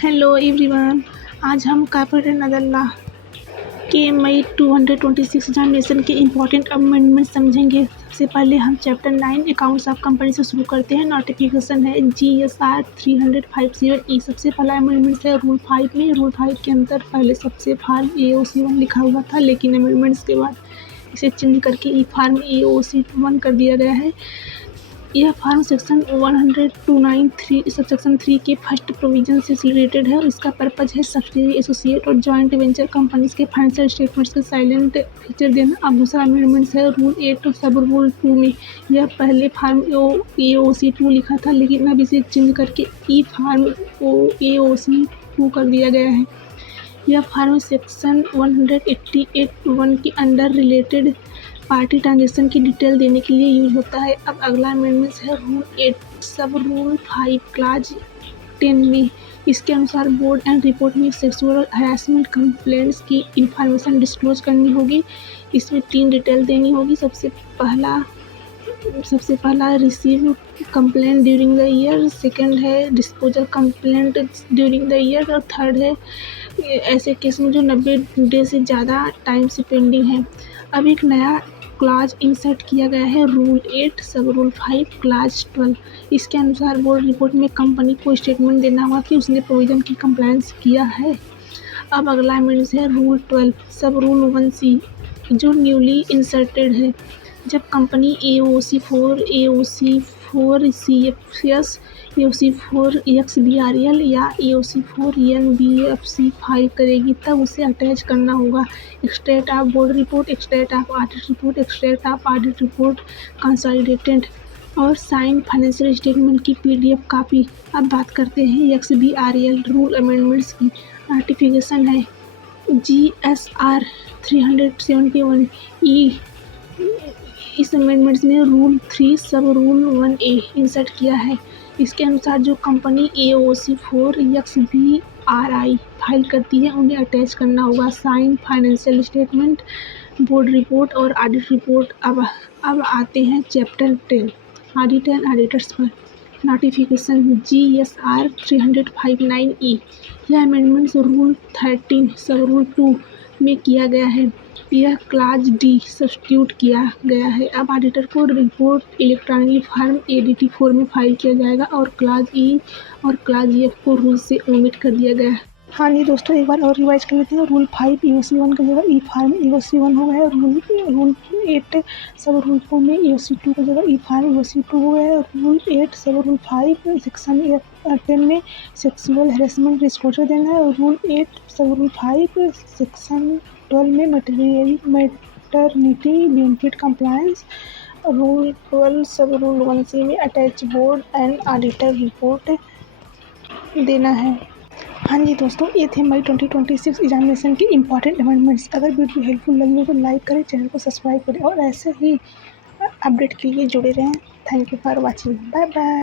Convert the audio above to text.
Hello everyone. आज हम corporate अदल्ला के मई 226 एग्जामिनेशन के इम्पॉर्टेंट अमेंडमेंट समझेंगे। सबसे पहले हम चैप्टर 9 अकाउंट्स ऑफ कंपनी से शुरू करते हैं। नोटिफिकेशन है GSR 350E। सबसे पहला अमेंडमेंट है रूल 5 में। रूल 5 के अंदर पहले सबसे फार्म AOC1 लिखा हुआ था, लेकिन अमेंडमेंट्स के बाद इसे चेंज करके फार्म AOC1 कर दिया गया है। यह फार्म सेक्शन 100(2)(3) सबसेक्शन 3 के फर्स्ट प्रोविजन से रिलेटेड है। इसका पर्पज है सब्सिडियरी, एसोसिएट और जॉइंट वेंचर कंपनीज के फाइनेंशियल स्टेटमेंट्स के साइलेंट फीचर देना। अब दूसरा अमेंडमेंट है रूल 8 सब रूल 2 में। यह पहले फार्म AOC2 लिखा था, लेकिन अब इसे चेंज करके फार्म AOC2 कर दिया गया है। यह फार्म सेक्शन 188(1) के अंडर रिलेटेड पार्टी ट्रांजेक्शन की डिटेल देने के लिए यूज होता है। अब अगला अमेंडमेंट है रूल 8 सब रूल 5 क्लाज 10 में। इसके अनुसार बोर्ड एंड रिपोर्ट में सेक्सुअल हरासमेंट कंप्लेंट्स की इंफॉर्मेशन डिस्क्लोज करनी होगी। इसमें 3 डिटेल देनी होगी। सबसे पहला receive complaint during the year, second है disposal complaint during the year और थर्ड है ऐसे केस में जो 90 डे से ज़्यादा टाइम से पेंडिंग है। अब एक नया क्लाज इंसर्ट किया गया है रूल 8 सब रूल 5 क्लाज 12। इसके अनुसार बोर्ड रिपोर्ट में कंपनी को स्टेटमेंट देना होगा कि उसने प्रोविजन की कंप्लायंस किया है। अब अगला अमेंडमेंट है रूल 12 सब रूल 1C जो न्यूली इंसर्टेड है। जब कंपनी AOC4, AOC4CFS, AOC4XBRL या AOC4NBFC फाइल करेगी, तब उसे अटैच करना होगा extract of board report, extract of audit report, extract of audit report consolidated और साइन फाइनेंशियल स्टेटमेंट की PDF कॉपी। अब बात करते हैं XBRL रूल अमेंडमेंट्स की। नोटिफिकेशन है GSR 371E। इस अमेंडमेंट्स में रूल 3 सब रूल 1A इंसर्ट किया है। इसके अनुसार जो कंपनी AOC4XBRI फाइल करती है, उन्हें अटैच करना होगा sign financial statement, board report और ऑडिट रिपोर्ट। अब आते हैं चैप्टर 10 ऑडिट एंड ऑडिटर्स पर। Notification GSR 359E। यह अमेंडमेंट्स रूल 13 सब रूल 2 में किया गया है। यह क्लाज D सब्स्टिट्यूट किया गया है। अब ऑडिटर को रिपोर्ट इलेक्ट्रॉनिक फॉर्म ADT4 में फाइल किया जाएगा और क्लाज E और क्लाज F को रूल से ओमिट कर दिया गया है। हाँ जी दोस्तों, एक बार और रिवाइज कर लेते हैं। रूल 5 AOC1 की जगह फार्म AOC1 हो गया है। रूल 8 सब रूल 4 में AOC2 की जगह फार्म AOC2 हो गया है। रूल 8 सब रूल 5 सेक्शन 10 में सेक्सुअल हैरेसमेंट डिस्क्लोजर देना है। और रूल 8 सब रूल 5 सेक्शन 12 में मैटरनिटी बेनिफिट कंप्लायंस। रूल 12 सब रूल 1C में attach board and auditor report देना है। हाँ जी दोस्तों, ये थे मई 2026 एग्जामिनेशन के इम्पॉर्टेंट अमेंडमेंट्स। अगर वीडियो हेल्पफुल लगी हो तो लाइक करें, चैनल को सब्सक्राइब करें और ऐसे ही अपडेट के लिए जुड़े रहें। Thank you for watching. Bye bye.